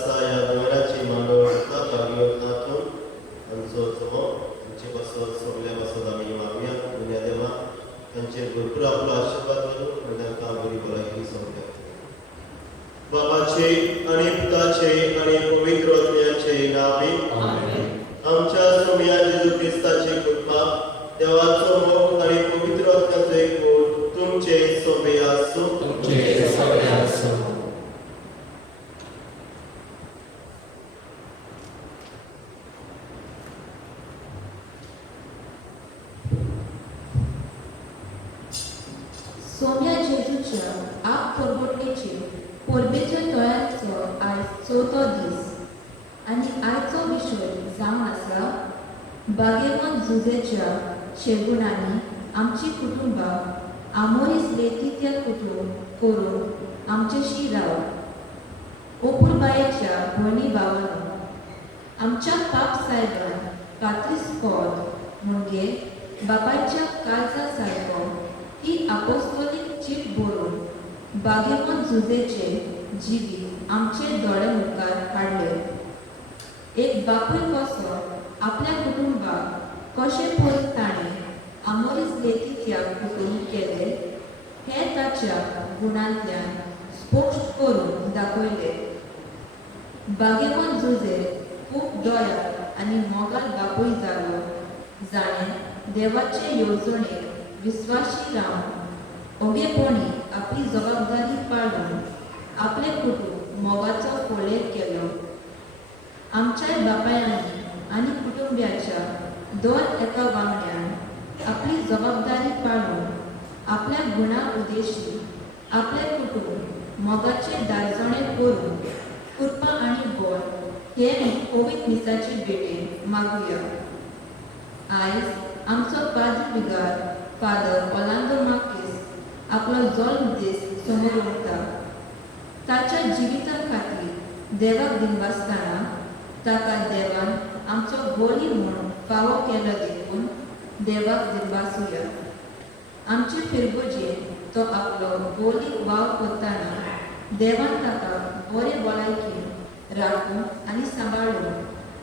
साया दोंगराची मांडोळता भागीरथनाथून आमचो चमो आमचे बसत सगळे बसत आमी मागुया दुनिया देवा तांचे भरपूर आपलो आशीर्वाद करूं आनी तांकां बरी भलायकी सगळ्या बाबाचे आणि पुताचे आणि पवित्र आत्म्याचे नावे आमच्या सोम्या जेजू क्रिस्ताची कृपा देवाचो मोग आणि पवित्र आत्म्याचो एकूण तुमचे सोबे आसूं सोम्या जेजूच्या आप परगोटणेचे परबेच्या तळ्याचो आयज चवथो दीस आनी आयचो विशय जावन आसा बागेवन झुजेच्या शेगुणांनी आमची कुटुंबां आमोरीस लेतित्या कुटुंब करून आमचेशी राव ओपुरबायेच्या भयणी भावांनो आमच्या पाप साहेबान कात्रीस्कोद म्हणजे बापायच्या काळजा सारको ती आपोस्तोलीक चीट बरोवन बागेवन झुजेचे जिवीत आमचे दोळे मुखार हाडले एक बापूय कसो आपल्या कुटुंबाक कशें पळय ताणें आमोरीस लेतित्या कुटुंब केले हे ताच्या गुणांतल्यान स्पश्ट करून दाखयले बागेवन झुजे खूब दोळ्या आनी मोगाल बापूय जालो जाणें देवाचे येवजणेक विस्वाशी रावन ओगेपणी आपली जबाबदारी पाळून आपले कुटुंब मोगाचो फोळेर केलो आमच्या बापायांनी आनी कुटुंब्याच्या दर एका वांगड्यान आपली जबाबदारी पाळून आपल्या गुणां उद्देशी आपले कुटुंब मोगाचे दारजणे करून कृपा आनी बळ हे पवित्र मिसाची भेटेन मागुया आयज आमचो पाद्री बिगार फादर ऑर्लांडो मार्केस आपलो जल्म दीस समोर उरता ताच्या जिविता खातीर देवाक दिनवासतना ताका देवान आमचो गोली म्हूण फावो केलो देखून देवाक दिनवासुया आमचे फिरगोजेन तो आपलो गोली वाव करतना देवान ताका बरे भलायकी राखून आनी सांबाळून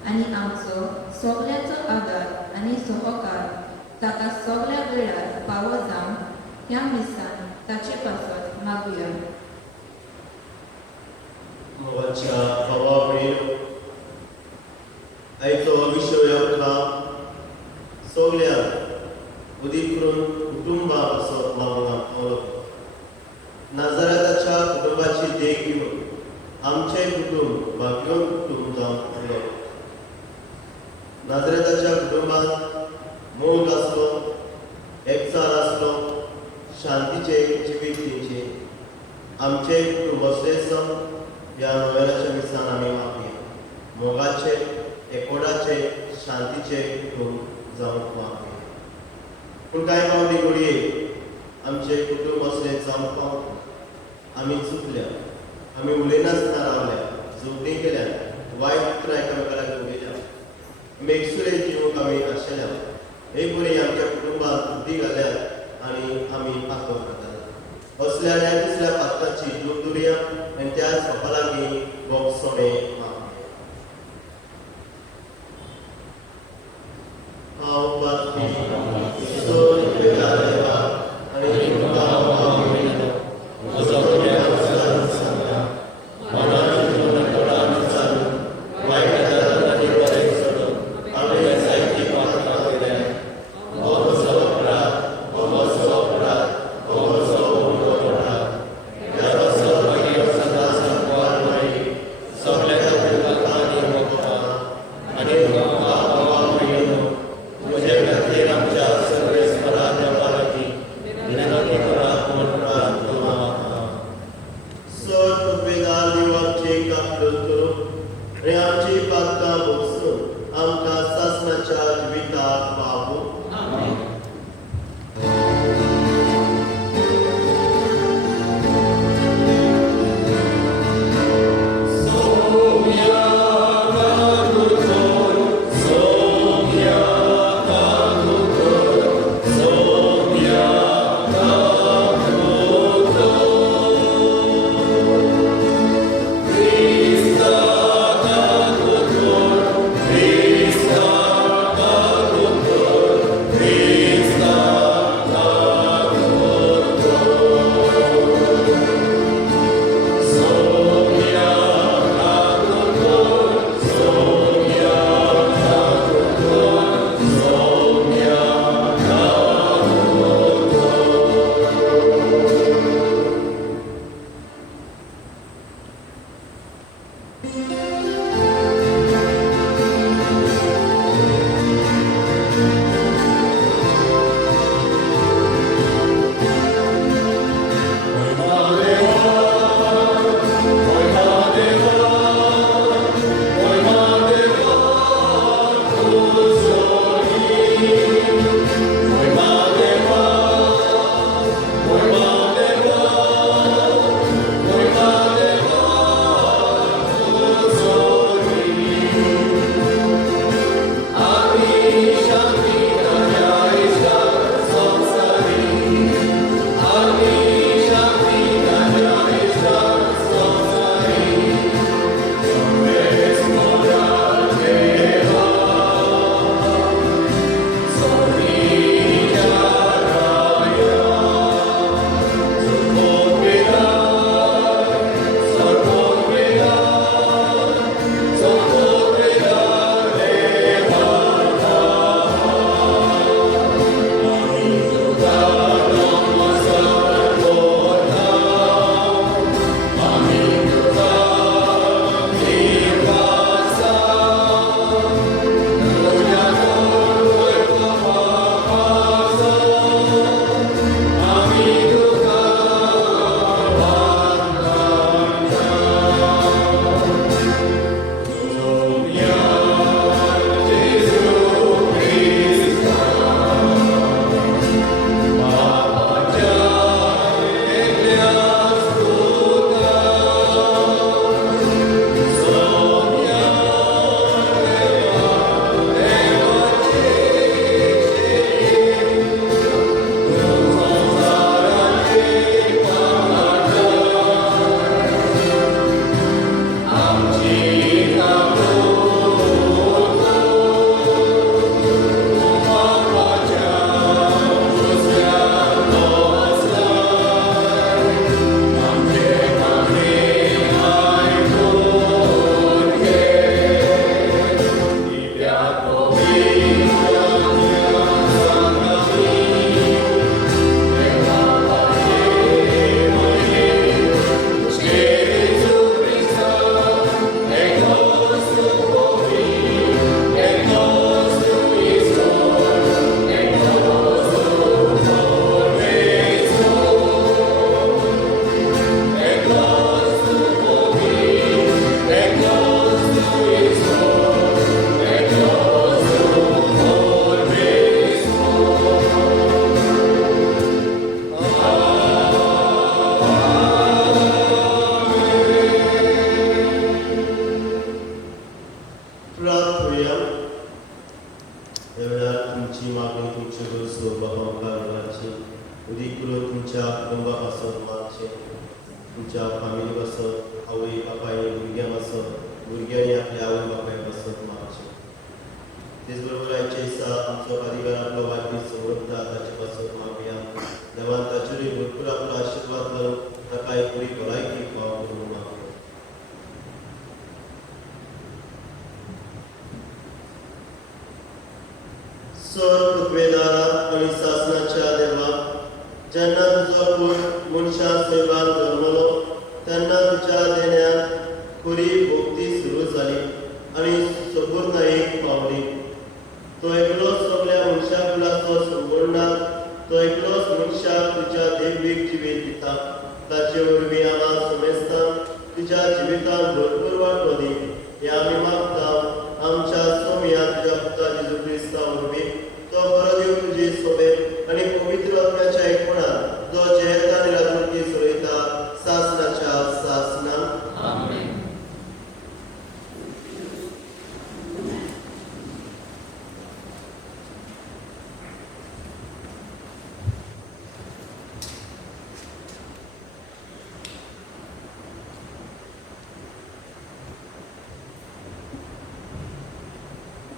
आनी आमचो सगळ्याचो आदार आनी सहकार ताका सगळ्या वेळार फावो जावन ह्या मिसान ताचे पासत मागुया मोगाच्या भावा भयणीनो आयचो विशय आमकां सगळ्यांक उदीक करून कुटुंबा असो मागूंक नाजाराताच्या कुटुंबाची देख घेवन आमचें कुटुंब भाग्यवन कुटुंब जावन उरलो नाजाराताच्या कुटुंबांत मोग आसलो एकचार आसलो शांतीचे जिवीत तेंचे आमचे कुटुंब श्रेष्ठ ह्या नोव्हेनाच्या मिसान आमी मागुया मोगाचे एकोडाचे शांतीचे कुटुंब जावंक मागुया पूण कांय फावटी घडये आमचे कुटुंब असलें जावंक पावना आमी चुकल्या आमी उलयनासतना रावल्या जोडणी केल्या वायट उतरां एकामेका लागीं उलयल्या मेकसुरे जिवूंक आमी आशिल्ल्या एक बरी आमच्या कुटुंबाक बुद्धी घाल्यात आनी आमी पाखो करतात असल्या ह्या दुसऱ्या पात्राची दूर दुरया आनी त्या सोपा लागीं बोगसोणे हांव पात्री सोन पिता देवा आनी तुका मागयता म्हजो प्रेम सांगा मनान जीवन तोडा विचारून वायट आनी बरें सोडून आमी जायती पात्रां केल्या हो म्हजो अपराध हो म्हजो अपराध हो म्हजो उणो अपराध ह्या सगळ्या सदांच सांगपाक मेळ्ळी सगळ्या खातीर आनी मोगता आनी तुका भावा भयणीनो म्हजे खातीर आमच्या सर्वेस्पराच्या बालाकी विनंती करात म्हूण प्रार्थना सर तुपेदार देवाचे कापडून करून आनी आमची पातकां भोगसून आमकां सासणाच्या जिविताक पावूं Cristo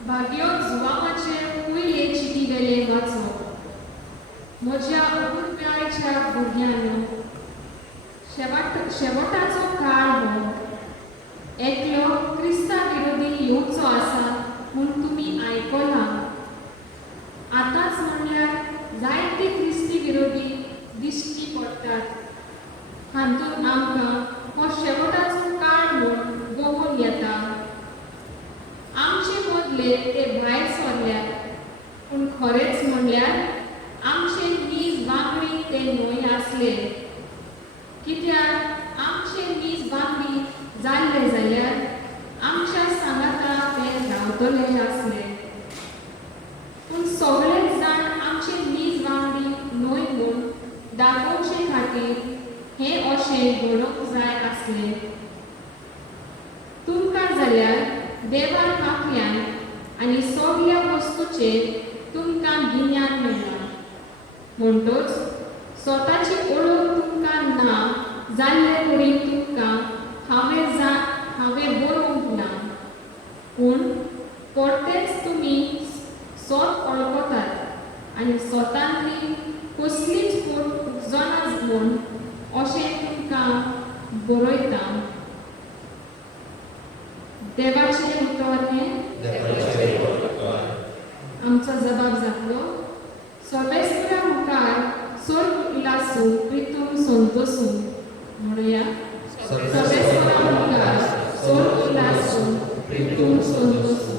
भाग्योक जुवामाचे पयले चिटी वेले वाचप म्हज्या अपुरबायच्या भुरग्यांनो शेवटाचो काळ हो एकलो क्रिस्ता विरोधी येवचो आसा म्हूण तुमी आयकलां. आतांच म्हणल्यार जायते क्रिस्ती विरोधी दिश्टी पडटात. हातूंत आमकां हो शेवटाचो काळ म्हूण गोवन करून येता. आमचे मदले ते भायर सरल्यात, पूण खरेंच म्हणल्यार आमचे नीज वांगडी ते न्हय आसले. कित्याक आमचे नीज वांगडी जाल्ले जाल्यार आमच्या सांगाता ते रावतले आसले. पूण सगळेच जाण आमचे नीज वांगडी न्हय म्हूण दाखोवचे खातीर हे अशें घडोवंक जाय आसले. तुमकां जाल्यार देवा फाटल्यान आनी सगळ्या वस्तूचेर तुमकां गिन्यान मेळ्ळा. म्हणटच स्वताची ओळख तुमकां ना जाल्ले तरी तुमकां हांवें बरोवंक ना. पूण परतेच तुमी स्वत वळखतात आनी स्वतांतली कसलीच फूट जनाज म्हूण अशें तुमकां बरयता. देवाचें उतर हें आमचो जबाब जातलो. सर्वेस्परा मुखार स्वर्ग उलासू प्रितूम संतोसू. म्हणुया सर्वेस्परा मुखार स्वर्ग उलासू प्रितूम संतोसू.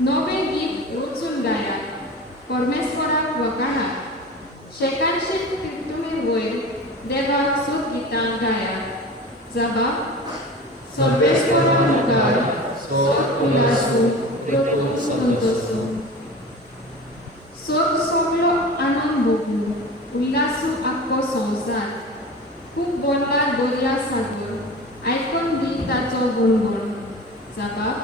नवे गीत रचून गायात, परमेश्वराक वखाणात. शेकांचे कीर्तनेर वयर देवाक सूत गितां गायात. जबाब सर्वेस्परा मुखार स्वर्ग उलासू प्रितूम संतोसू. स्वर्ग सगळो आनंद भोगून उल्हासू आख्खो संवसार. खूब बोलला दर्या सागर, आयकून दी ताचो गुणगुण. जबाब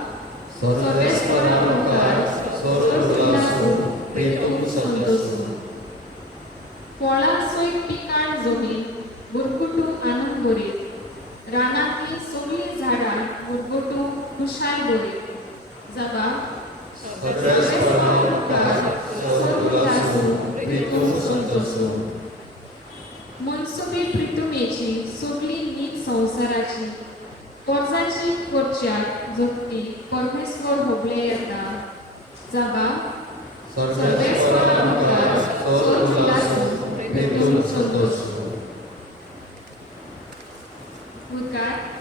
सर्वेस्परा मुखार स्वर्ग उल्हासू प्रितूम संतोसू. फळां सयत पिकाण जमी गुरगुटू आनंद भरीत. रानांतलीं सगळीं झाडां गुरगुटू खुशाल भरीत. जबाब सर्वेस्परा मुखार स्वर्ग उल्हासू प्रितूम संतोसू. मनसुबी प्रितुमेची सगळी नीत संवसाराची कर्जाची करच्याक जगपी परमेश्वर होबले येता. जबाब सर्वेस्परा मुखार स्वर्ग उल्हासू प्रितूम संतोसू. उदकात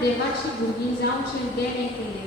देवाची भुरगीं जावचें देणे केलें.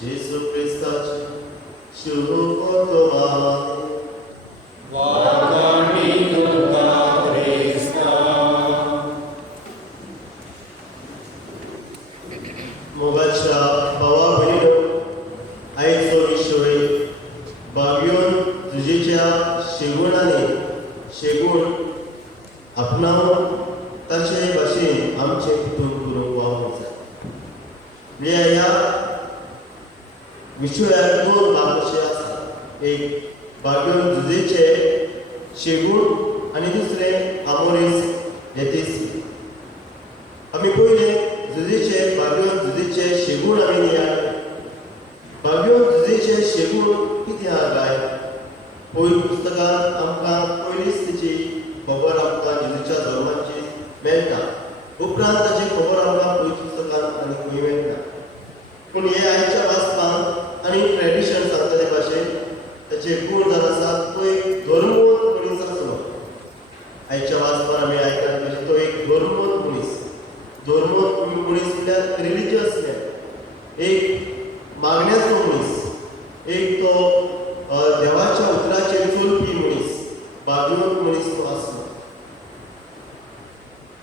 जेसू क्रिस्ताचे शुभ वर्तमान वाकाणी तुका क्रिस्ता मोगाच्या भावा बहिणो आयचो विशय बागयोन तुजेच्या शेगुणांनी शेगूण आपणावन ताचे भाशेन आमचे कुटुंब करूंक वावरूंक जाय. म्हणजे ह्या विशयात दोन भाग अशे आसा. एक बागयोन जुजेचे शेगूण आनी दुसरे आमोरीस येतीस. आमी पयले जुजेचे बागयोन जुजेचे शेगूण आमी नियाळ. बागयोन जुजेचे शेगूण कितें आहा काय? पयली पुस्तकांत आमकां पयलींच तेची खबर आमकां जेजूच्या धर्माची मेळटा. उपरांत ताची खबर आमकां पयल्या पुस्तकांत आनी खंय मेळटा. पूण हे आयच्या वाचपांत आनी ट्रेडिशन सांगता ते भाशेन ताचे गूण जावन आसात. तो एक धर्मवंत मनीस आसलो. आयच्या वाचपान आमी आयकतात म्हणजे तो एक धर्मवंत मनीस. धर्मवंत मनीस म्हळ्यार रिलिजियस मॅन, एक मागण्याचो मनीस, एक तो देवाच्या उतराचेर चलपी मनीस, बागयोन मनीस तो आसलो.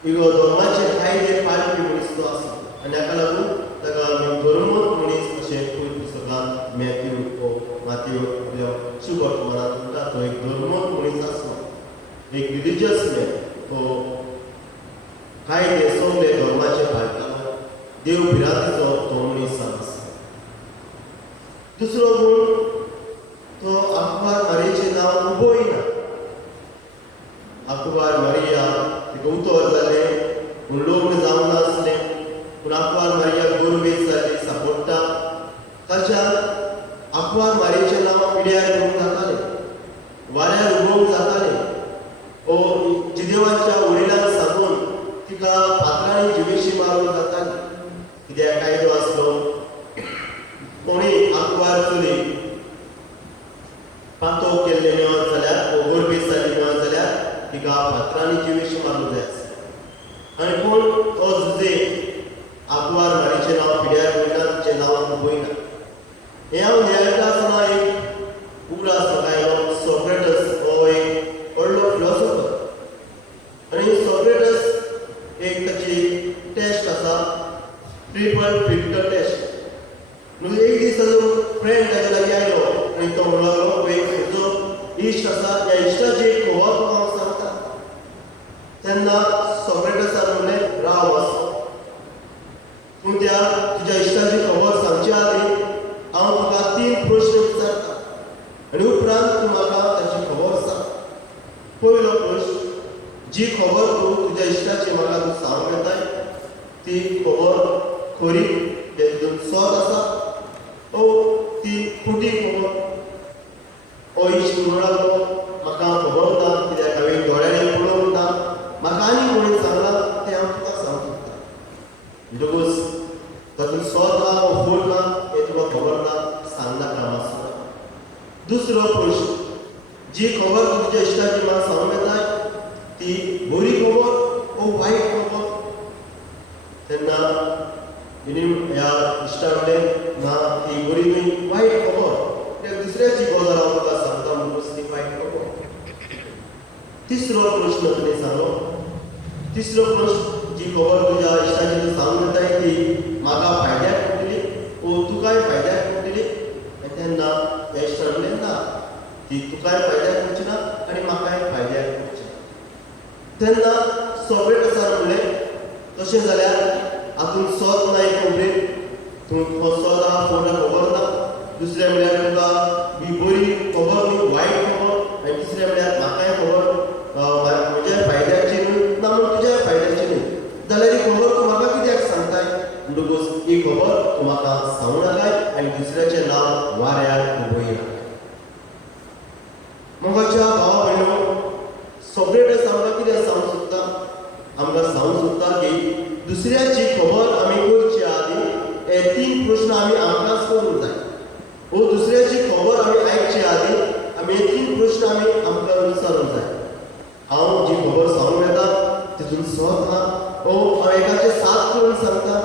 धर्माचे कायदे पाळपी मनीस तो आसलो. आनी हाका लागून ताका आमी धर्मवंत मनीस अशें पयल्या पुस्तकांत मॅथ्यू माथ्यू शुभ वर्तमानांत म्हणटा. तो एक धर्मवंत मनीस आसलो, एक रिलिजियस मॅन. तो कायदे सगळे धर्माचे पाळटालो. देव भिरांतीचो तो मनीस आसा. दुसरो गूण तो आकबार मारयेचें नांव उबोयना. आकबार मारिया तिका उतोर जालें पूण लग्न जावंक नासलें. पूण आकबार मारिया गोरवेज जाली, सांपडटा. ताच्यान आकबार मारयेचें नांव पिड्यार घेवंक जातालें, वाऱ्यार उबोवंक जातालें. जिदेवाच्या वडिलांक सांगून तिका फातरांनी जिवेशी मारूंक जाताली. कित्याक कायदो आसलो, कोणीय आकबार चली पातो केल्ले मेळत जाल्यार गोरवेज जाली मेळत जाल्यार तिका फातरांनी जिवेशी मारूंक जाय आसलें. आनी पूण तो जुजे आकबार मारयेचें नांव पिड्यार घेयना, तिचें नांव उबयना. हें हांव न्यायता आसतना एक उगडो आसलो कांय सोक्रेटस हो एक व्हडलो फिलॉसॉफर. आनी सोक्रेटस एक ताची टेस्ट आसा, ट्रिपल फिल्टर टेस्ट. म्हणजे एक दीस ताजो फ्रेंड ताचे लागीं आयलो आनी तो म्हणूंक लागलो पळय तुजो इश्ट आसा, त्या इश्टाची एक खबर तुका हांव सांगता. तेन्ना सोक्रेटसान म्हणलें राव आसो, तूं त्या तुज्या इश्टाची खबर सांगचे आदीं हांव तुका 3 प्रश्न विचारता आनी उपरांत तूं म्हाका ताची खबर सांग. पयलो प्रश्न, जी खबर तूं तुज्या इश्टाची म्हाका तूं सांगूंक येताय ती खबर खरी, तेतून सत आसा, ती खोटी खबर? हो इश्ट म्हणूंक लागलो म्हाका खबर ना, कित्याक हांवें दोळ्यांनी पळोवंक ना, म्हाका आनी कोणी सांगलां तें हांव तुका सांगूंक सोदतां. म्हणटकूच तातूंत सत ना वो फूट ना हें तुका खबर ना, सांगनाका मातसो. दुसरो प्रश्न, जी खबर तूं तुज्या इश्टाची म्हाका सांगूंक येताय ती बरी खबर वो वायट खबर? तेन्ना ह्या इश्टान म्हणलें ना ती बरी न्ही, वायट खबर. कित्याक दुसऱ्याची गजाल हांव तुका सांगता म्हणटकूच ती वायट खबर. तिसरो प्रश्न तुवें सांगलो. तिसरो प्रश्न, जी खबर तुज्या इश्टाची तूं सांगूंक येताय ती म्हाका फायद्याक पडटली वो तुकाय फायद्याक पडटली? तेन्ना ह्या इश्टान म्हणलें ना, ती तुकाय फायद्याक पडची ना आनी म्हाकाय फायद्याक पडची ना. तेन्ना सोक्रेटसान म्हणलें तशें जाल्यार हातूंत सत ना एक खबरेन, तूं हो सत आहा फूट खबर ना. दुसरें म्हणल्यार तुका ही बरी खबर न्ही, वायट खबर. आनी तिसरें म्हणल्यार म्हाकाय खबर म्हज्या फायद्याची न्हू ना म्हूण तुज्या फायद्याची न्हू. जाल्यार ही खबर तूं म्हाका कित्याक सांगताय? म्हणटकूच ही खबर तूं म्हाका सांगूं नाकाय आनी दुसऱ्याचें नांव वाऱ्यार उबयनाकाय. मोगाच्या भावा भयणो, सोक्रेटस आमकां कितें सांगूंक सोदता? आमकां सांगूंक सोदता की दुसऱ्याची खबर आमी करचे आदीं हे 3 प्रश्न आमी आमकांच करूंक जाय. वो दुसऱ्याची खबर आमी आयकचे आदीं आमी हे 3 प्रश्न आमी आमकां विचारूंक जाय. हांव जी खबर सांगूंक येता तितून सत ना, हांव एकाचे 7 करून सांगता.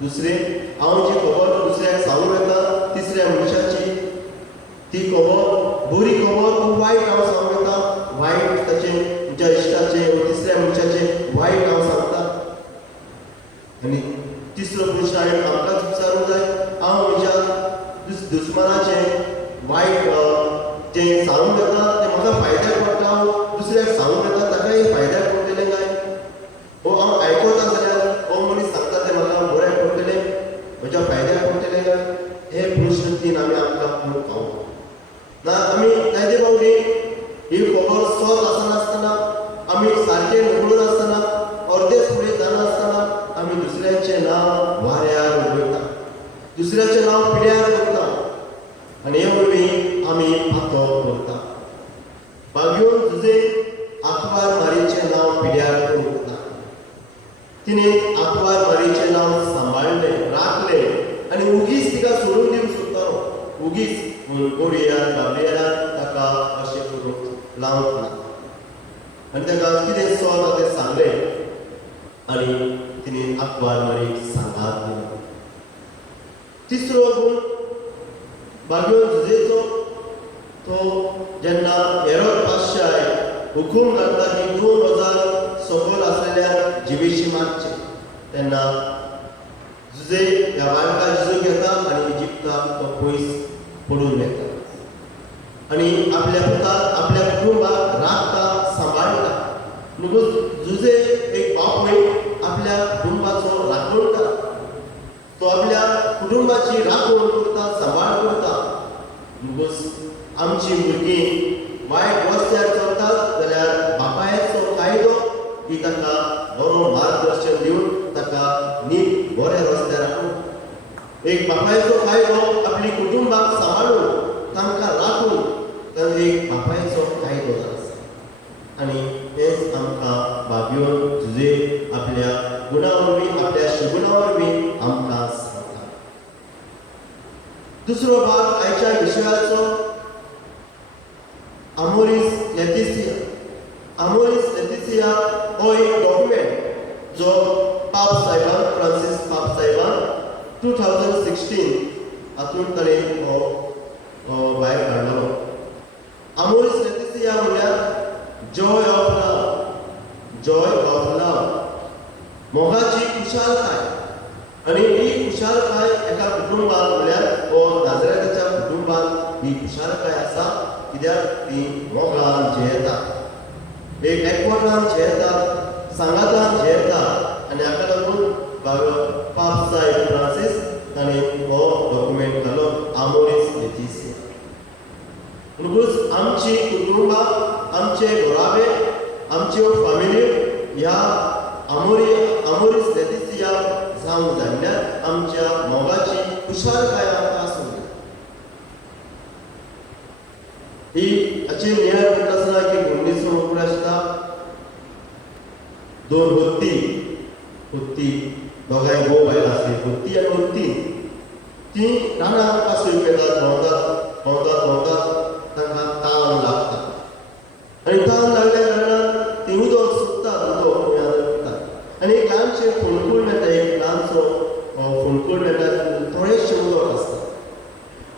दुसरें, हांव जी खबर दुसऱ्याक सांगूंक दुस्मानाचें वायट जें सांगूंक येता तें म्हाका फायद्याक पडटा, हांव दुसऱ्याक सांगूंक येता ताकाय फायद्याक पडटलें काय? वो हांव आयकता जाल्यार हो मनीस सांगता तें म्हाका बरें पडटलें, म्हज्या फायद्याक पडटलें काय? हे प्रश्न तीन आमी आमकां करूंक पावता ना. आमी नायते पावटी ही खबर सोत आसनासतना, आमी सारकें नकळून आसतना, अर्देच फुडें जानासतना आमी दुसऱ्याचें नांव वाऱ्यार उडयता, दुसऱ्याचें नांव पिड्यार करता आनी हे वरवीं आमी पातो करता. बागयोन तुजे आंकवार मारीचें नांव पिड्यार करूंक ना. तिणें आंकवार मारीचें नांव सांबाळलें, राखलें आनी उगीच तिका सोडून दिवंक सोदतालो. उगीच कोडया गाबरियेलान ताका अशें करूंक लावंक ना आनी ताका कितें सोद तें सांगलें आनी तिणें आंकवार मारीक सांगात दिलो. तिसरो गूण बागयोन झुजेचो, तो जेन्ना हेरोद बादशाह हुकूम घालता की 2000 सकयल आसलेल्या जिवेशी मारचे, तेन्ना झुजे ह्या बायका जिजू घेता आनी इजिप्ताक तो पयस पडून येता आनी आपल्या पुताक आपल्या कुटुंबाक राखता, सांबाळटा. न्हू झुजे एक बापूय आपल्या कुटुंबाचो राखण करता, तो आपल्या कुटुंबाची राखण करता, सांबाळ करता. आमची भुरगीं वायट रस्त्यार चलतात जाल्यार बापायचो कायदो की ताका बरो मार्गदर्शन दिवन ताका नीट बऱ्या रस्त्यार हाडून, एक बापायचो कायदो आपली कुटुंबाक सांबाळून तांकां राखून तांकां एक बापायचो कायदो आसा. आनी हेंच आमकां बाबयोन झुजे आपल्या गुणा वरवीं, आपल्या शुगुणा वरवीं आमकां सांगता. दुसरो भाग आयच्या विशयाचो आमोरीस लेतिसिया. आमोरीस लेतिसिया हो एक डॉक्युमेंट जो पाप साहेबान, फ्रांसीस पाप साहेबान 2016 हातूंत ताणें हो भायर काडलो. आमोरीस लेतिसिया म्हळ्यार joy of love, joy of love, मोगाची खुशालकाय. आनी ही खुशालकाय एका कुटुंबाक म्हळ्यार हो नाजरेताच्या कुटुंबाक ही खुशालकाय आसा, कित्याक ती मोगान जियेता, एक एकवटान जियेता, सांगातान जियेता. आनी हाका लागून पाप साहेब फ्रांसीस ताणें हो डॉक्युमेंट घालो, आमोरीस लेतिसिया. म्हणून आमची कुटुंबां, आमचे घोराबे, आमच्यो फॅमिली ह्या आमोरीस लेतिसिया जावंक जाल्ल्यार आमच्या मोगाची खुशालकाय आमकां आसूंक जाय. ही हाचेर नियाळ करता आसतना की 19 उकडे आसता, 2 हत्ती दोगांय घोव बायलां आसली, हत्ती आनी हत्ती. ती रानांत पासून येतात, भोंवतात, तांकां तान लागता आनी तान लागल्या कारणान ती उदक सोदतात, उदक आनी एक ल्हानशें फोंडकूल येता, एक ल्हानसो फोंडकूल येता, थोडेंशें उदक आसता.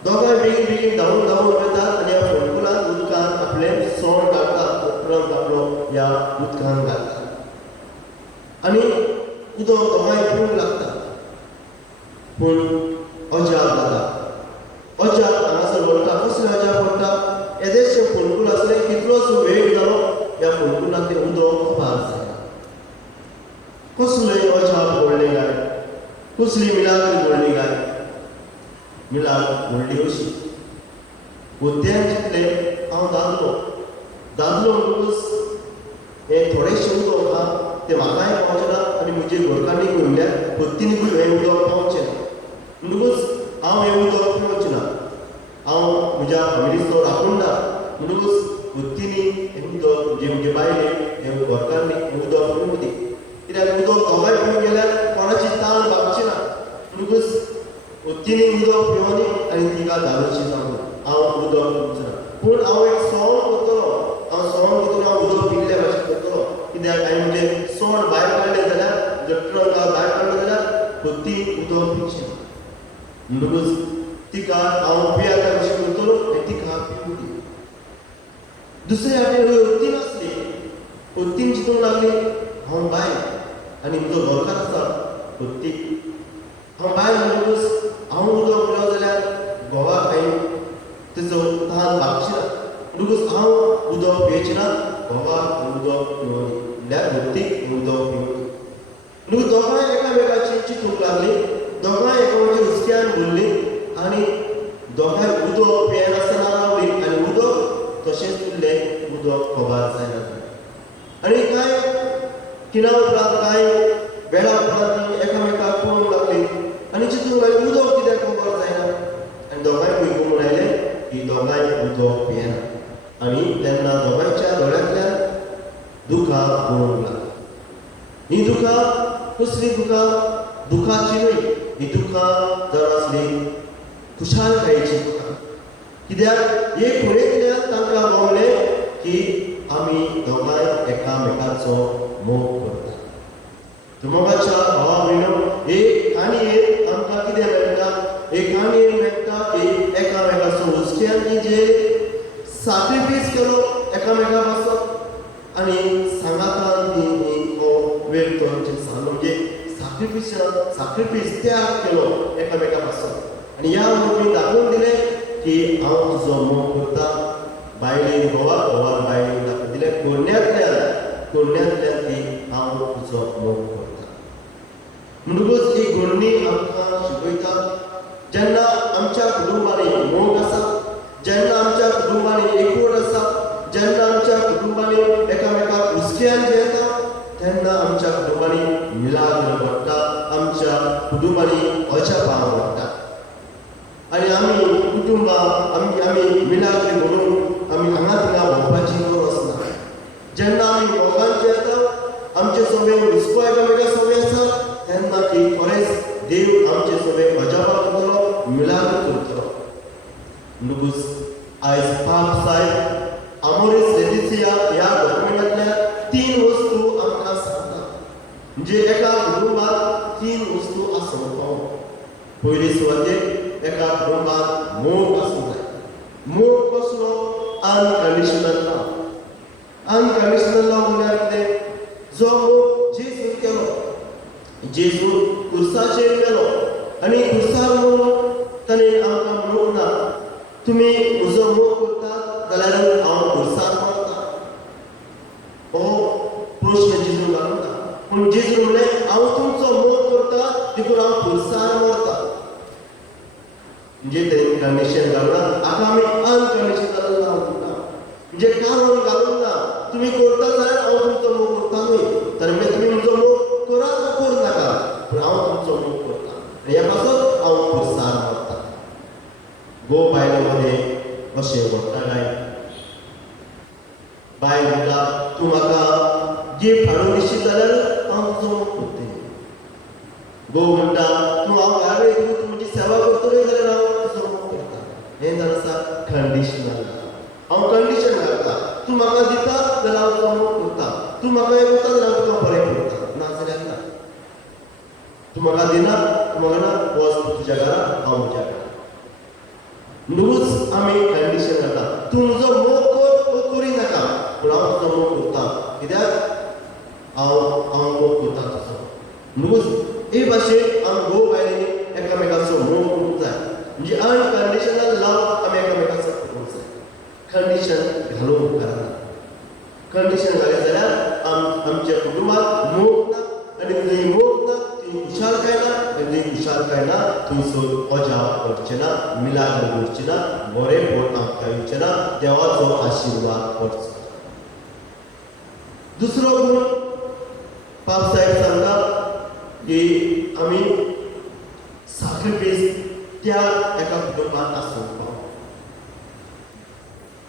दोगांय बेगीन धांवून वतात आनी ह्या फोंडकुलांत उदकांत आपलें सोण घालतात, उपरांत आपलो ह्या उदकांत घालतात आनी उदक दोगांय पिवंक लागता. पूण अजाप जाता. अजाप हांगासर म्हणटा, कसलें अजाप पडटा? येदेशें फोंडकूल आसलें, कितलोच वेळ जालो ह्या फोंडकुलांतलें उदक कपार जायना. कसलें अजाप घडलें काय? कसली मिलाग्री घडली काय? मिलाग घडली अशी. बुद्ध्यान चिंतलें, हांव दादलो म्हणटकूच हें थोडेंशें उदक आहा तें म्हाकाय पावचें ना आनी म्हजे घरकान्नीक म्हणल्यार हत्तीनीकूय हें उदक पावचें ना. म्हणटकूच हांव हें उदक पिवचें ना, हांव म्हज्या फॅमिलीचो राखणदार. म्हणटकूच हत्तीनी हें उदक, म्हणजे बायले हें घरकान्नी हें उदक पिवूंक दी, कित्याक उदक दोगांय पिवूंक गेल्यार कोणाची तान भागची ना. म्हणटकूच हत्तीनी उदक पिवोनी आनी तिका धाडोवची ना. हांव उदक पिवचें ना. पूण हांव एक सोण करतलो, हांव उदक पिल्ल्या भाशेन करतलो, कित्याक हांवें म्हणजे सोण भायर काडलें जाल्यार, जट्टण भायर काडलें जाल्यार हत्ती उदक पिवचें ना. म्हणटकूच तिका हांव पिया त्या भाशेन करतलो आनी तिका पिवूंक दी. दुसरे वाटेन हत्ती नासली. हत्तीन चिंतूंक लागली, हांव बाय आनी म्हजो घरकार आसा हत्ती, हांव बाय म्हणटकूच हांव उदक पिलो जाल्यार घोवाक हांवें घोवाक उदक पिवणी धरतीक उदक पिवणी. म्हणून दोगांय एकामेकाची चिंतूंक लागली, दोगांय एकामेकाच्या हुस्क्यान भरली आनी दोगांय उदक पियेनासतना रावली आनी उदक तशेंच उरलें, उदक खोबार जायना. आनी कांय खिणा उपरांत कांय वेळा उपरांत ती एकामेकाक पळोवंक लागली आनी चिंतूंक लागली उदक कित्याक खोबार जायना. आनी दोगांय भुरगीं म्हणून आयले की दोगांय उदक पियेना. आनी तेन्ना दोगांयच्या दोळ्यांतल्यान दुखां पळोवंक लागली. ही दुखां कसली दुखां? दुखाची न्हय, ही दुखां जावन आसली खुशालकायेची दुखां. कित्याक एक फुडेंतल्यान तांकां कळ्ळें की आमी दोगांय एकामेकाचो मोग करता. मोगाच्या भावा भयणो, एक काणयेन आमकां कितें मेळटा? एक काणयेन मेळटा की एकामेकाचो हुस्क्यान जे सॅक्रिफायस केलो एकामेका पासत आनी सांगातान ती हो वेळ तो म्हणजे सॅक्रिफायस त्याग केलो एकामेका पासत. आनी ह्या मोगी दाखोवन दिलें की हांव तुजो मोग करता. बायलेन घोवाक, घोवान बायलेक दाखोवन दिलें कोडण्यांतल्यान की हांव तुजो मोग करता. म्हणटकूच ही घडणी आमकां शिकयता, जेन्ना आमच्या कुटुंबांनी मोग आसा, जेन्ना आमच्या कुटुंबांनी एकवट आसा, जेन्ना आमच्या कुटुंबांनी एकामेकाक हुस्क्यान जे येता, तेन्ना आमच्या कुटुंबांनी मिलाग्र वाडटा, आमच्या कुटुंबांनी अजापां वाडटा. आनी आमी कुटुंबां आमी मिलाग्र म्हणून आमी हांगा थिंगा भोंवपाची गरज ना. जेन्ना आमी मोगांचे येता, आमचे सगळे हुस्को एकामेका सगळे आसा, तेन्ना की खरेंच देव आमचे सगळे अजापां करतलो, मिलाग्र करतलो. म्हणटकूच आयज पाप साहेब आमोरीस लेटिसिया ह्या डॉक्युमेंटांतल्या 3 वस्तू आमकां सांगता. म्हणजे एका कुटुंबात 3 वस्तू आसूंक फावो. पयली सुवातेर एका कुटुंबात मोग आसूंक जाय. मोग कसलो? अनकंडिशनल लव. अनकंडिशनल लव म्हळ्यार कितें? जो मोग जेजून केलो, जेजू क्रुसाचेर केलो आनी क्रुसार म्हणून ताणें आमकां म्हणूंक ना तुमी म्हजो मोग करतात जाल्यार हांव क्रुसार मरता. हो प्रश्न जेजून घालूंक ना. पूण जेजून म्हणलें हांव तुमचो मोग करता देखून हांव क्रुसार मरता. म्हणजे तेणें कंडिशन घालूना. आतां आमी अनकंडिशनल लव म्हणटा. म्हणजे कारण घालूंक ना. तुमी करता जाल्यार हांव तुमचो मोग करता न्हय. तर म्हणजे तुमी म्हजो मोग करात वा करूं नाका, पूण हांव तुमचो मोग करता आनी ह्या पासत हांव क्रुसार मरता. घोव बायले मदें अशें घडटा काय? बायल म्हणटा तूं म्हाका गिफ्ट हाडून दिशीत जाल्यार हांव तुजो मोग करतलें. घोव म्हणटा तूं हांव घरा येतलो तूं म्हजी सेवा करतलो जाल्यार हांव तुजो मोग करता. हें जावन आसा कंडिशनल. हांव कंडिशन घालता. तूं म्हाका दिता जाल्यार हांव तुजो मोग करता. तूं म्हाका हें करता जाल्यार हांव तुका बरें करता. ना जाल्यार ना. तूं म्हाका दिना, तूं म्हाका ना, वच तुज्या घरा, हांव म्हज्या घरा. म्हणटकूच आमी कंडिशन घालता. तूं म्हजो मोग कर करिनाका, पूण हांव तुजो मोग करता. कित्याक हांव मोग करता तुजो. म्हणटकूच हे भाशेन आमी घोव बायलेनी एकामेकाचो मोग करूंक जाय. म्हणजे अनकंडिशनल लव आमी एकामेकाचो करूंक जाय. कंडिशन घालूंक उपकारना. कंडिशन घालें जाल्यार आमच्या कुटुंबात मोग ना आनी थंय मोग ना थंय खुशालकाय ना आनी थंय खुशालकाय ना थंयसर अजाप करचें ना, मिलाग्र करचें ना, बरेंपण आमकां येवचें ना, देवाचो आशिर्वाद करचो. दुसरो गुण पाप साहेब सांगता की आमी सॅक्रिफायस त्याग एका कुटुंबात आसूंक फावो.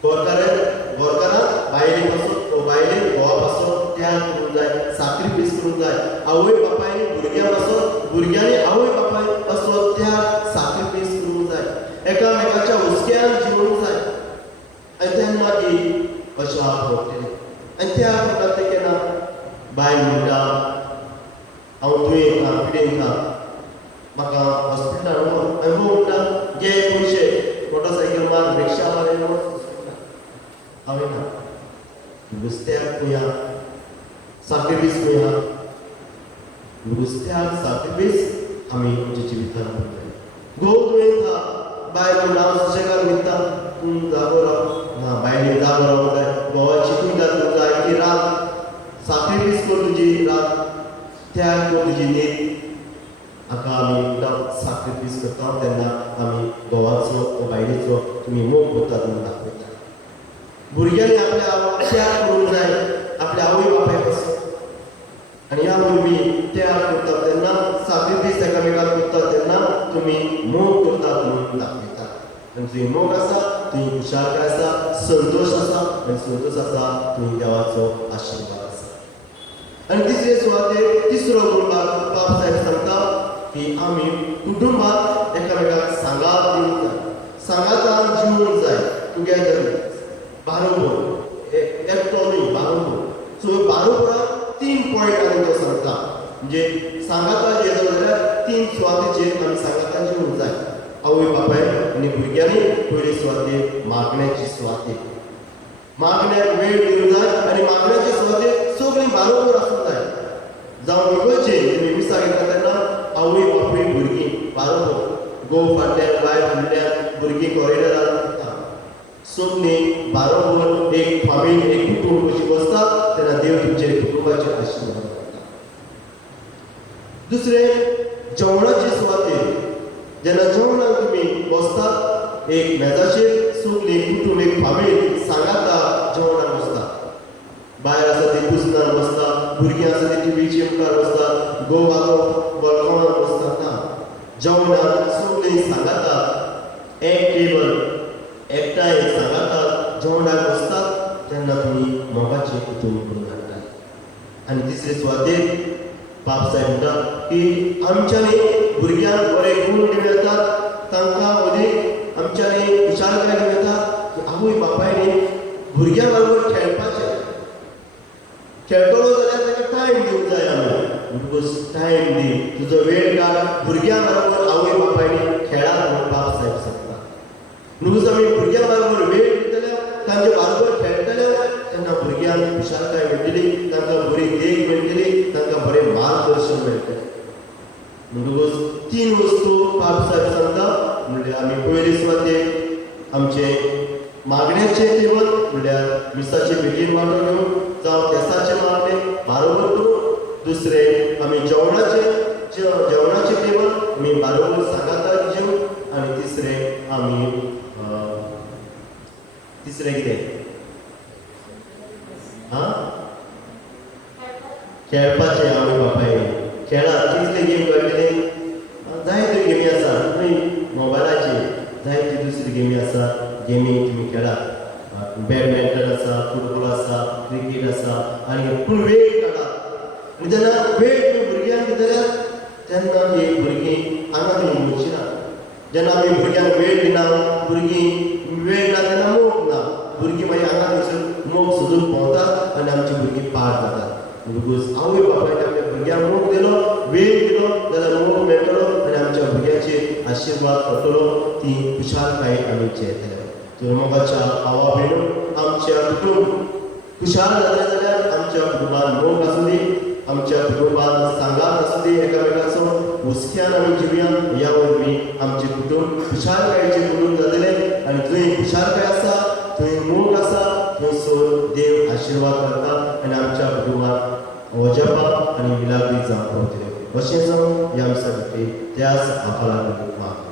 गोरकारान बायले पासून बायलेक घोवा पासून त्याग करूंक जाय, सॅक्रिफायस करूंक जाय. आवय बापायनी भुरग्यां पासून भुरग्यांनी आवय बापाय पासून त्याग सॅक्रिफायस करूंक जाय. एकामेकाच्या हुस्क्यान जिवूंक जाय आनी तेन्ना ती अजाप घडटली. आनी त्या प्रकारे ते केन्ना बायल म्हणटा हांव दुयेंत ना, पिडेंत ना, म्हाका हॉस्पिटलान व्हर. आनी घोव म्हणटा घे पयशे, मोटरसायकल मार, रिक्षा मार, हांवें ना. नुस्त्याक खंय आहा, सॅक्रिफायस खंय आहा? नुस्त्याक सॅक्रिफायस आमी आमच्या जिवितांत करता. घोव दुयेंत आहा, बायल म्हणटा हांव सुशेगाद न्हिदता, तूं जागो राव. ना, बायलेन जागो रावंक जाय, घोवाक शिकूंक घालूंक जाय, देवाचो बायलेचो तुमी मोग करतात म्हणून दाखयता. भुरग्यांनी आपल्या त्याग करूंक जाय आपल्या आवय बापाय पासून. आनी ह्या तुमी त्याग करतात तेन्ना सातूय दीस एकामेकाक करतात तेन्ना तुमी मोग करतात म्हणून दाखयता. आनी तुमी मोग आसा तुमी खुशालकाय आसा, संतोष आसा, आनी संतोष आसा तुमी देवाचो आशिर्वाद आसा. आनी तिसरे सुवातेर तिसरो गुण बाब साहेब सांगता की आमी कुटुंबात एकामेकाक सांगात दिवंक जाय, सांगातान जिवूंक जाय, टुगेदर बारोबर एकटो न्ही बारोबर. सो बारोबराक 3 पॉयंट आनी तो सांगता. म्हणजे सांगाता येता जाल्यार 3 सुवातेचेर आमी सांगातान जिवूंक जाय. आवय बापाय आनी भुरग्यांनी पयली सुवातेर मागण्याची सुवातेर मागण्याक वेळ दिवंक जाय आनी मागण्याचे सुवातेर सगळीं बारोबर आसूंक जाय. जावं इगोर्जे तुमी मिसाक येता तेन्ना आवय बापूय भुरगीं बारोबर घोव फाटल्यान बाय फुडल्यान भुरगीं कॉरिडॉरार वता. सगळीं बारोबर एक फामील एक कुटूंब कशी बसतात तेन्ना देव तुमचे कुटुंबाचेर आशिर्वाद करता. दुसरें जेवणाचे सुवातेर जेन्ना जेवणाक तुमी बसतात एक मेजाचेर सगळीं कुटूंब एक फामील सांगाता जेवणाक बसतात. बायल आसा ती कुसनार बसता, भुरगीं आसा ती टिवीचे मुखार बसतात, घोव आसा बळकोणार बसतात. ना जेवणाक सगळीं सांगाता एक टेबल एकठांय सांगातात जेवणाक बसतात तेन्ना तुमी मोगाचें कुटूंब करून हाडटात. आनी तिसरे सुवातेर बाब साहेब म्हणटा की आमच्यांनी भुरग्यांक बरे गूण दिवं येतात, तांकां मदीं आमच्यांनी विचारकाय दिवं येता की आवय बापायनी भुरग्यां बरोबर खेळपाचें. खेळटलो जाल्यार ताका टायम दिवंक जाय आमी. बिकॉज टायम दी तुजो वेळ काड भुरग्यां बरोबर आवय बापायनी खेळात म्हणून बाब साहेब सांगता. न्हूज आमी भुरग्यां बरोबर वेळ दितले तांचे बरोबर खेळटले तेन्ना भुरग्यांक खुशालकाय मेळटली, तांकां बरी देख मेळटली, तांकां बरें मार्गदर्शन मेळटलें. म्हणटकूच 3 वस्तू बाब साहेब सांगता. म्हणल्यार आमी पयली सुवातेर आमचे मागण्याचे टेबल म्हणल्यार मिसाचे भेटीन वांटो घेवन जावं केंसाचे मागणे बारोबर करून. दुसरें आमी जेवणाचे टेबल आमी बारोबर सांगातात जेवन. आनी तिसरें आमी तिसरें कितें खेळपाचें आवय बापाय खेळात कितले गेम खेळटले. जायत्यो गेमी आसा तुमी मोबायलाचेर जायत्यो दुसरी गेमी आसा गेमी तुमी खेळात. बॅडमिंटन आसा, फुटबॉल आसा, क्रिकेट आसा आनी पूण वेळ काडात. आनी जेन्ना वेळ तुमी भुरग्यांक दितले तेन्ना ही भुरगीं हांगा तुमी उरची ना. जेन्ना आमी भुरग्यांक वेळ दिना भुरगीं वेळ ना तेन्ना मोग ना. भुरगीं मागीर हांगा थंयसर मोग सोदून भोंवतात आनी आमची भुरगीं पाड जातात. बिकॉज आवय बापायन आपल्या भुरग्यांक मोग दिलो, वेळ दिलो जाल्यार मोग मेळटलो आनी आमच्या भुरग्याचेर आशिर्वाद पडटलो. ती खुशालकाय आमी चेतले. तर मोगाच्या भावा भयणो आमच्या कुटुंब खुशाल जालें जाल्यार आमच्या कुटुंबान मोग आसूं दी, आमच्या कुटुंबान सांगात आसूं दी, एकामेकाचो हुस्क्यान आमी जिवया. ह्या वरवीं आमचें कुटुंब खुशालकायेचें कुटुंब जातलें आनी जंय खुशालकाय आसा थंय मोग आसा थंयसर देव आशिर्वाद करता आनी आमच्या कुटुंबात ओजेपा आनी मिलाग्री जावंक पावतल्यो. अशें जावन ह्या आमच्या खातीर त्याच म्हाका लागून मागता.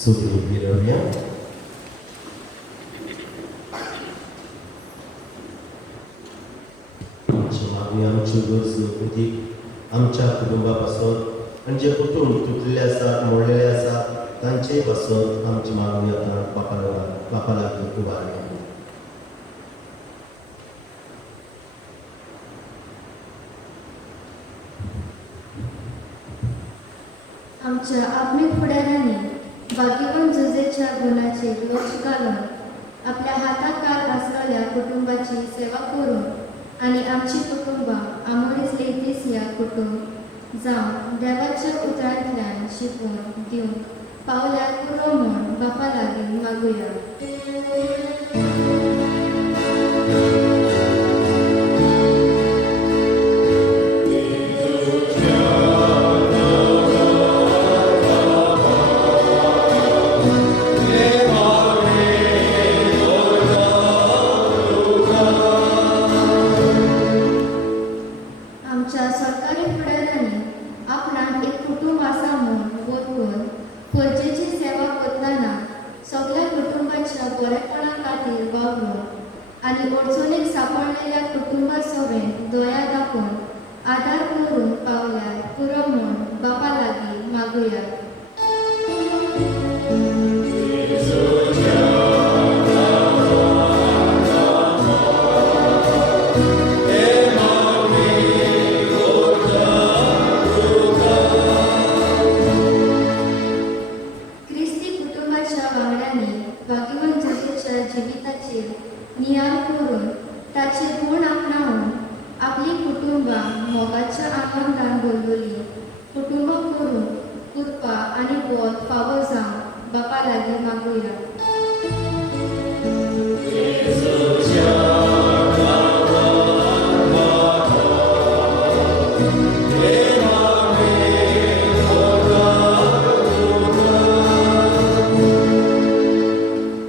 सगळीं मिरवया. आमची गरज कृतीक आमच्या कुटुंबा पासून आनी जे कुटुंब तुटलेले आसा मोडलेले आसा तांचे पासून आमची मागणी आतां बापा लागीं उबारया. आमच्या आत्मीक फुडाऱ्यांनी भाग्यवान झुजेच्या गुणाचेर लक्ष घालून आपल्या हाताकार आसलेल्या कुटुंबाची सेवा करून आनी आमची कुटुंबां आमोरीस लेतीस ह्या कुटुंब जावं देवाच्या उतरांतल्यान शिकून दिवंक पावल्यार पुरो म्हूण बापा लागीं मागुया. देवा आमच्या बरेपणा खातीर वावरून आनी अडचणीक सांपडलेल्या कुटुंबा सोबेन दया दाखोवन आदार करून पावल्यार पुरो म्हूण बापा लागीं मागुया. क्रिस्ती कुटुंबाच्या वांगड्यांनी भाग्यवान जेजूच्या जिविताचेर नियाळ करून ताचे गुण आपणावून आपली कुटुंबां मोगाच्या आनंदान भरलोली कुटुंब करून कृपा आनी बोध फावो जावं बापा लागीं मागुया.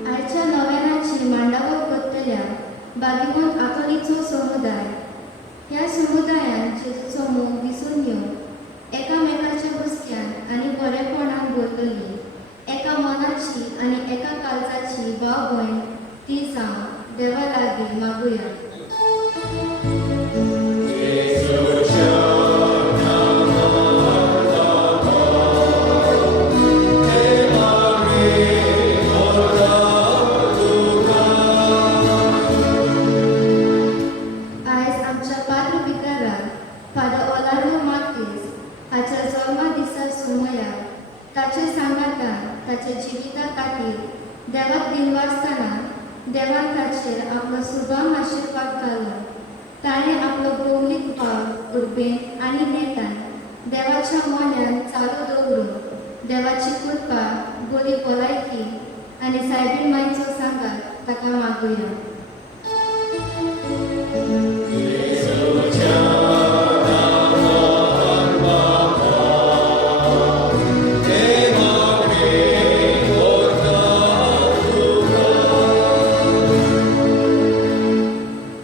आयच्या नव्यानाची मांडावळ करतल्या बागीवन आतोलीचो समुदाय ह्या समुदायान जेजूचो मोग दिसून येवन एकामेकाच्या बसक्यान आनी बरेपणान भरतली एका मनाची आनी एका काळजाची भाव भयण ती जावं देवा लागीं मागुया. आयज आमच्या पाद्र विकारान फादर ओलार्डो मार्केस हाच्या जल्मा दिसा सुमया ताचे सांगातान ताच्या जिविता खातीर देवाक दिनवासतना देवान ताचेर आपलो सुभाम आशिर्वाद घालो. ताणें आपलो भौमीक भाव उर्बेन आनी नेटान देवाच्या मोन्यान चालू दवरून देवाची कृपा बरी भलायकी आनी सायबीण मायचो सांगात ताका मागुया.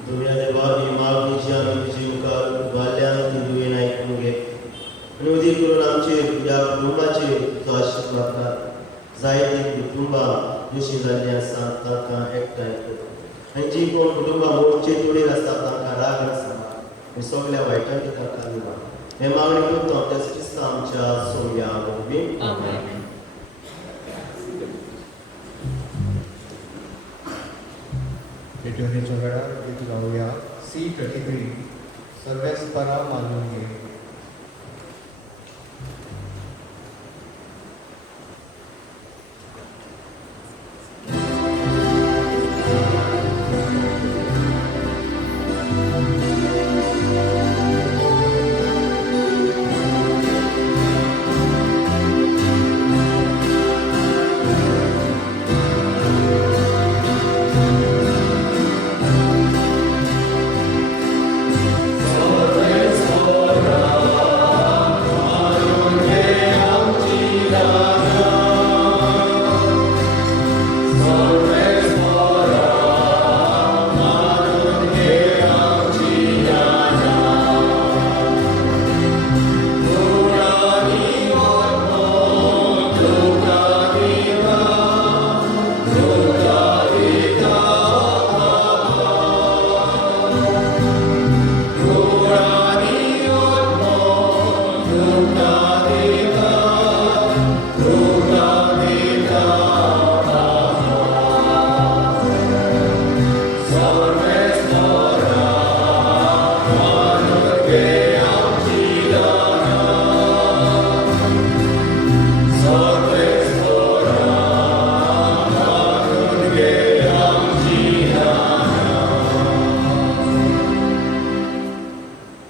तुमच्या देवा ही मागणीची आमी तुजी मुखार उबारल्यान ती तुवें आयकून घे आनी उदी करून आमचेर ह्या कुटुंबाचेर तुजो आशिर्वाद घाल. जायतीं कुटुंबां दुशीं जाल्लीं आसा तांकां एकठांय कर आनी जीं कोण कुटुंबां मोडचे तोडीर आसता तांकां राग आसा आनी सगळ्या वायटांनी तांकां निवार. हे मागणी करता त्या क्रिस्ता आमच्या सोम्या वरवीं. आमेन. भेटवणीच्या वेळार गीत गावया C33 सर्वेस्परा मानून घे.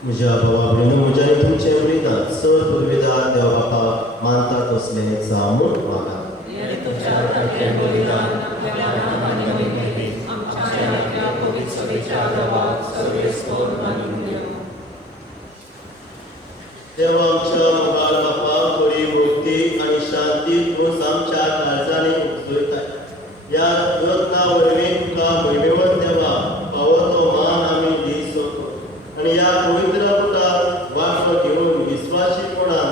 म्हज्या भावा भयणो म्हज्या आनी तुमचे उलयतात चड पुर्विदार देव बापाक मानतात तसले जावून म्हाका. देवा आमच्या मोगाल बापाक बरी मुक्ती आनी शांती तूं आमच्या काळजांनी उजळटाय. ह्या रत्ना वरवीं तुका महिमेवंत देवा फावो तो मान आमी दिसो आनी ह्या पवित्र पुटाक वांटो घेवन विस्वासीपणान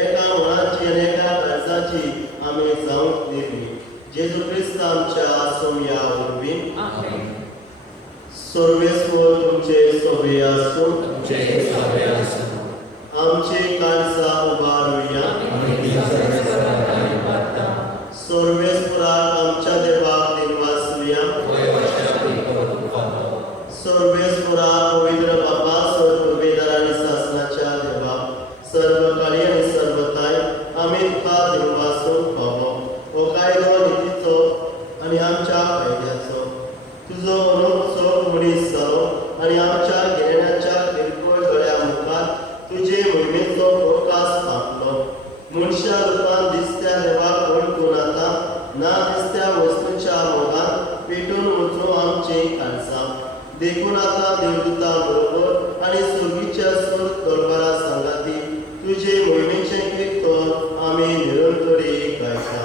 एका मनाची आनी एका काळजाची आमी जावंक दिली. जेजू क्रिस्त आमच्या आमच्या सोम्या उर्बीन सर्वेस्वर तुमचे सोबे आसूं आमचे काळजा उबारुया सर्वेस्वराक आमच्या देवाक दिनवासुया सर्वेस्वराक पवित्र बाबा सर्ववेदार आनी शासनाच्या देवाक सर्वकाळी आनी सर्वताय आमी तुका दिनवासून पावो हो कायदो नितीचो आनी आमच्या फायद्याचो तुजो मनोत्सव मनीस जालो आनी आमच्या गिरेण्याच्या किरकोळ गळ्या मुखार तुजे मोहिमेचो फोकास पावलो मनशा रुपान दिसत्या देवाक वळखून आतां ना दिसत्या वस्तूंच्या मोगान पेटून वचूं आमची काळजां देखून आतां देवदूतां बरोबर आनी सोबीच्या सुर दरबारा सांगाती तुजे मोहिमेचें कीर्तन आमी निरंतरी गायता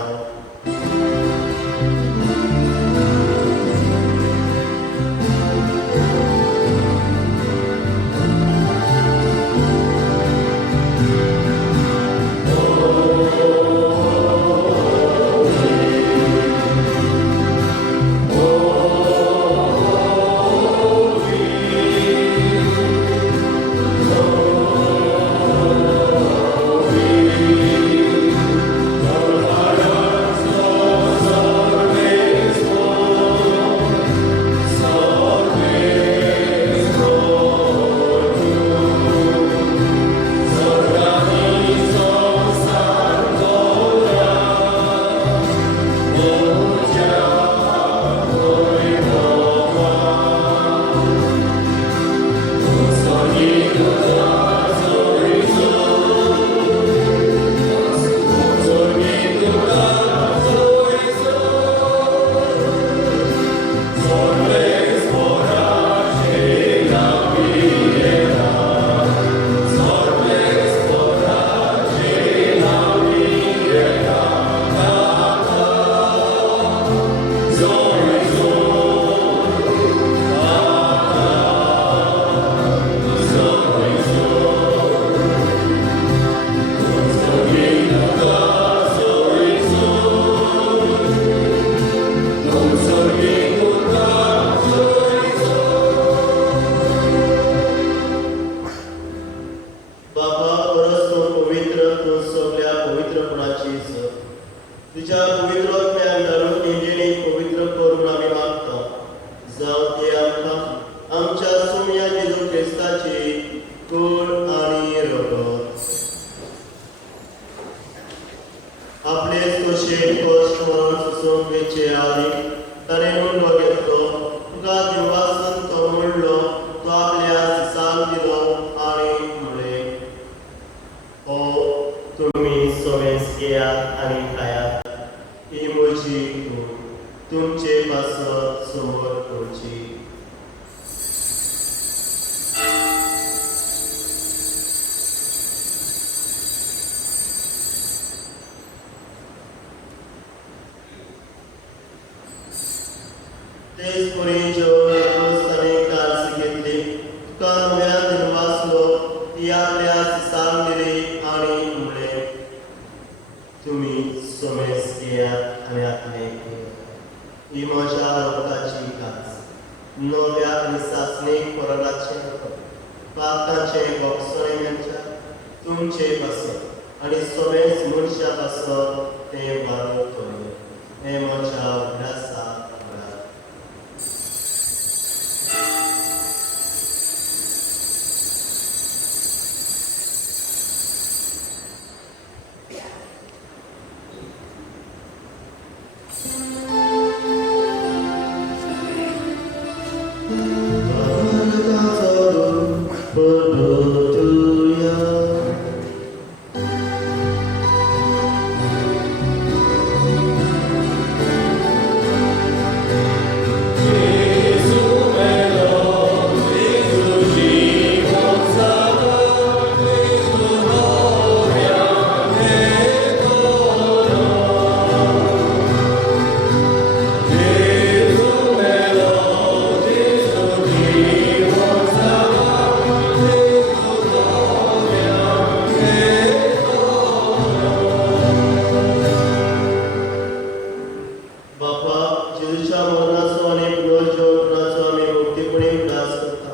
जेजूच्या मरणाचो आनी पुनर्जीवनाचो आमी भक्तीपणे उल्हास करता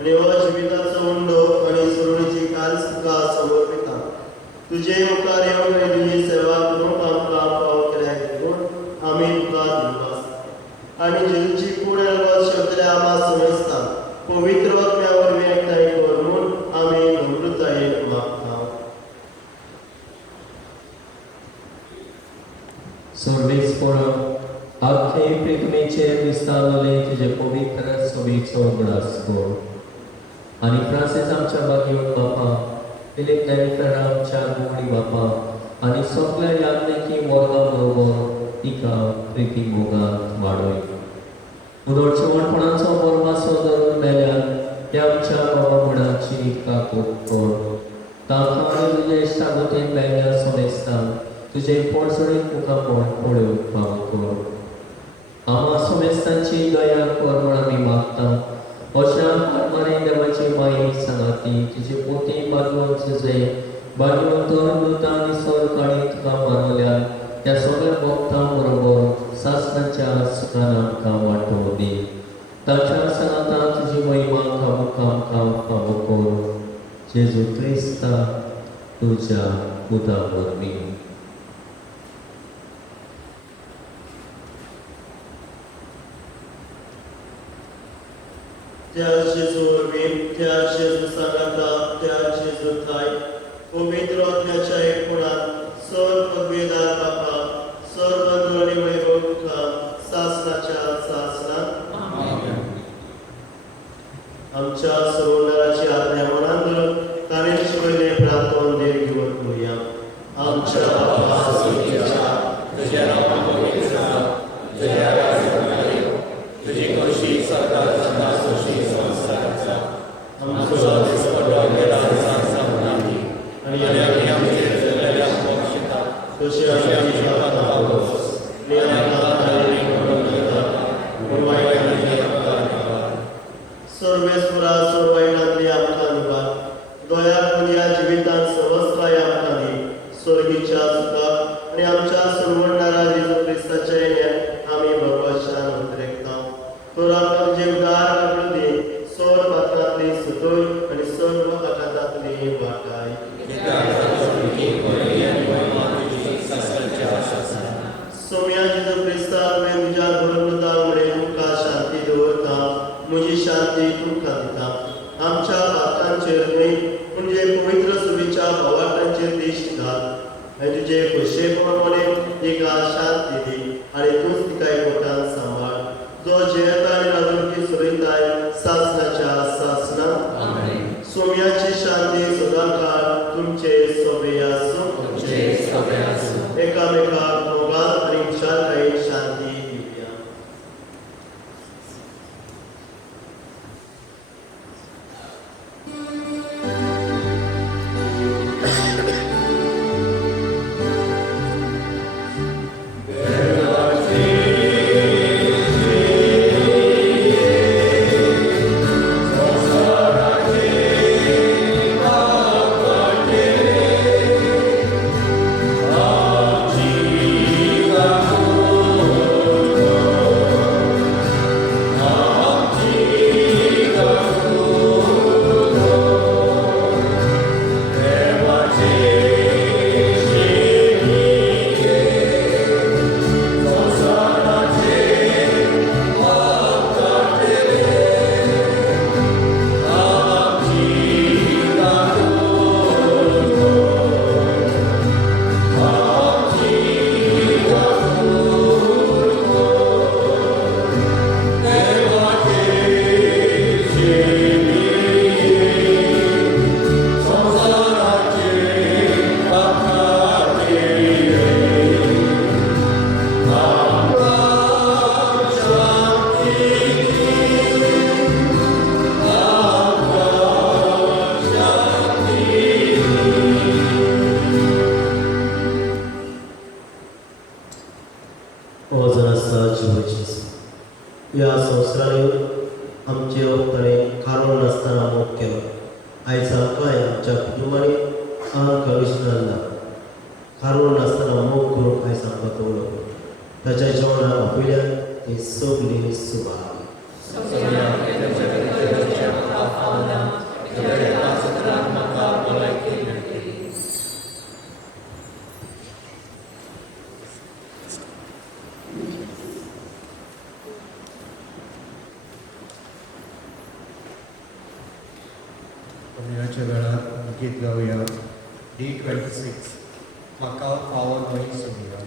आनी हो जिविताचो उंडो आनी सरुणीची काल्स तुका समर्पिता. तुजे उपकार येवन आनी तुजी सेवा करूंक आमकां पाव केल्या देखून आमी तुका दिवस आनी जेजूची कूड शब्दल्या आमा समजता पवित्र आत्म्या वरवीं एकठांय कर म्हूण आमी नम्रतायेन मागता. सर्वेस्परा आख्खे पृथ्वीचेर विस्तारलेले तुजे पवित्र सोबीचो उगडास कर आनी फ्रांसीस आमच्या बागीवर बापा, फिलीप नॅमिफेरा आमच्या गोडी बापा आनी सगळ्या याज्ञिकी वर्गा बरोबर तिका प्रिती मोगात वाडय. उदरचेवणपणाचो बरमासो धरून मेल्यार त्या आमच्या बाबा मुडाची काकूट कर. तांकां आनी तुजे इश्टागतीन मेळ्ळ्या सोमेस्तान तुजे पडसणीत तुका पळोवंक फावो कर. आमा सोमेस्तांची दया कर म्हूण आमी मागता. अशा आत्मारे देवाची माये सांगाती तुजे पोती बागवंत तुजे बागवंत दूतां आनी सरकाळी तुका मानल्यार त्या सगळ्या भक्तां बरोबर सासणाच्या सुखान आमकां वांटो दी. ताच्या सांगाता तुजी महिमा आमकां फावो कर. जेजू क्रिस्ता तुज्या उदा वरवीं. त्या जेजू वरवीं त्या जेजू सांगाता त्या जेजू थाय पवित्र आत्म्याच्या एकपणान सर पदवीदार बापा सर बंधू आनी वैभव तुका सासणाच्या सासणान आमच्या सरोवराची आज्ञा मनान धरून ताणें शिकयलें प्रार्थना देव घेवन करुया. आमच्या बापा स्वर्गीयाच्या तुज्या नांवान पवित्र जावं, तुज्या राज्यांत येवं, तुजी खोशी सदांच जाता तशी संवसारांत जावं. आमचो दिसपडो गेला दिसांत सांगून दी आनी आमी आमचेर जाल्लेल्या पक्षिता तशी आमी जीवांत वस आनी आमकां तारीख करून दिता पूण वायटांतली आमकां निवार. सर्वेस्परा सर्वायणांतली आमकां निवार. दया करून ह्या जिवितांत सर्वस्वाय आमकां दी. स्वर्गीच्या सुखाक आनी आमच्या सर्वणारा जेजू क्रिस्ताच्या येण्यार आमी भगवशान उद्रेकता. तर आमकां तुजे उदार आकृती सर पात्रांतली सुतोय आनी सर्व आकांतांतली वाटाय. सोम्या जेजू क्रिस्ता हांवें तुज्या धर्मदां कडेन तुमकां शांती दवरता. म्हजी शांती तुमकां दिता. आमच्या हातांचेर न्हय पूण जे पवित्र सुवीच्या भावार्थांचेर दिश्ट घाल आनी तुजे खुशेपणान तिका शांती दी आनी तूंच तिका एकवटान सांबाळ. जो जियेता आनी राजवटी सुरयताय सासणाच्या सासणान सोम्याची शांती सदांकाळ तुमचे सोबे आसूं. एकामेकाक मोगान आनी खुशालकायेन शांती दिवया. ह्या संवसारांत आमचे ताणें खारो नासतना मोग केलो. आयज आमकांय आमच्या कुटुंबांनी आंग कळूच ना. खारो नासतना मोग करूंक आयज आमकां तवलो. ताच्या जेवणाक आपयल्यान ती सगळीं सुबागली. कम्युनाच्या वेळार गीत गावया D26 म्हाका फावो न्हय सोडया.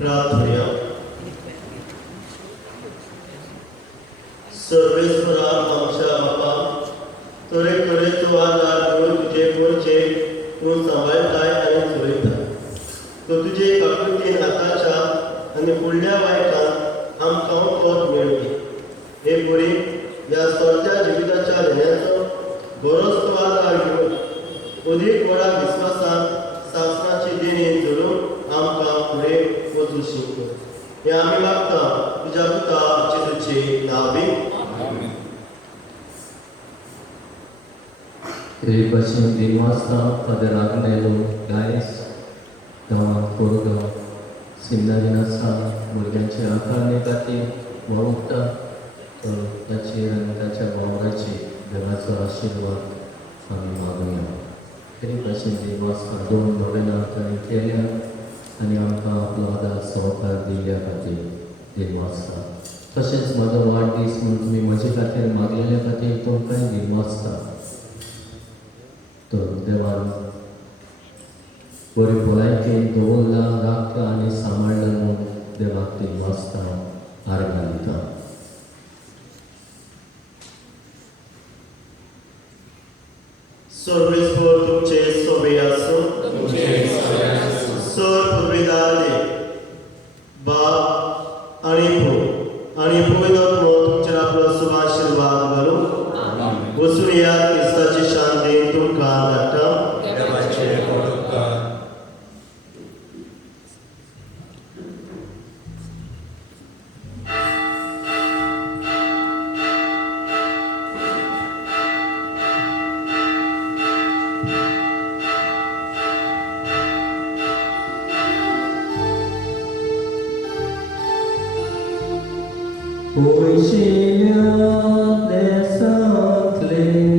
प्रार्थना. सर्वेस्परा आमच्या बापा, तरेतरेचो आदार घेवन तुजे मोर्चे तूं सांबाळटाय आनी चलयता. तो तुजे काकुतीन आतांच्या आनी फुडल्या वायटांत आमकां पद मेळवी. हे पुरी ह्या सोरत्या जिविताच्या लेण्याचो बरोच तो आदार घेवन अदीक व्हडा विस्वासान शासनाची देणी धरून आमकां फुडें वचूं शिक. हे आमी मागता तुज्या पुता जेजूचे नांवान. Ele vai demonstrar fazer a grande gás, então corda, sinalização, mudante a carne negativa, volta, daci bawraci, devaso आशीर्वाद आम्ही मागूया. तरी भाशेन देवास्ता दोन नवेना ताणें केल्या आनी आमकां आपलो आदार सहकार दिल्या खातीर देवास्ता. तशेंच म्हजो वाडदीस म्हूण तुमी म्हजे खातीर मागलेल्या खातीर तुमकांय देवास्ता. तर देवान बरी भलायकेन दवरला राखला आनी सांबाळला म्हणून देवाक ती वाचता आर्गां दिता. सर्वेस्पर तुमचे सोबे आसूं. सर पुर्विदार बाप आनी पूव आनी पवित्र आत्मो तुमचेर आपलो शुभ आशीर्वाद घालूं. वचून या क्रिस्ताची शांती तुमकां धाडटा. Poesia desatli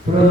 Semua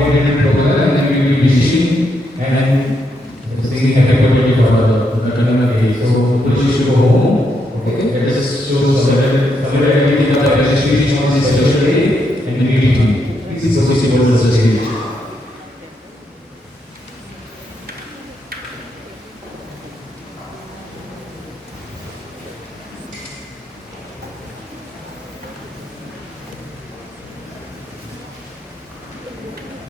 integrated program yang we receive